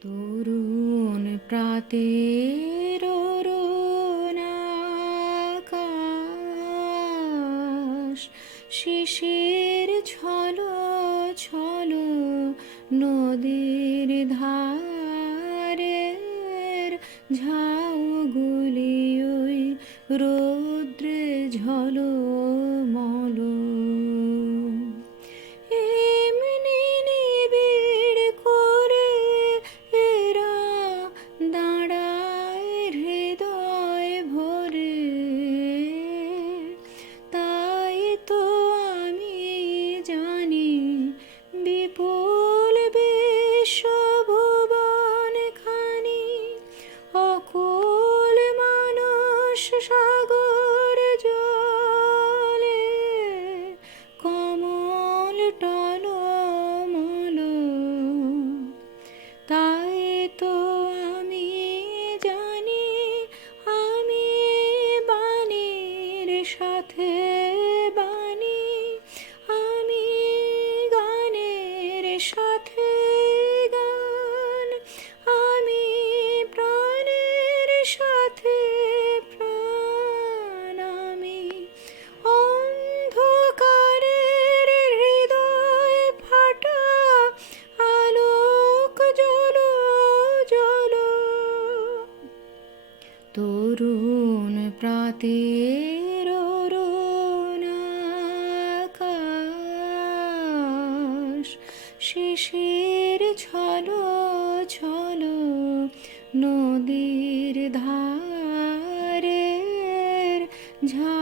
তরুণ প্রাতের অরুণ আকাশ, শিশির ছলো ছলো নদীর ধারের ঝাউগুলি ওই রৌদ্রে ঝলমল। এমনি নিবিড় করে এরা দাঁড়ায় হৃদয় ভরে, তাই তো আমি জানি বিপুল বিশ্বভুবন খানি অকুল মানস সাগর জলে কমল টলমল। তাই তো আমি জানি আমি বাণীর সাথে বাণী, আমি গানের সাথে গান, আমি প্রাণের সাথে প্রাণ, আমি অন্ধকারের হৃদয় ফাটা আলোক জল জল। তরুণ প্রাতের অরুণ আকাশ, শিশির ছলো ছলো নদীর ধারের ঝা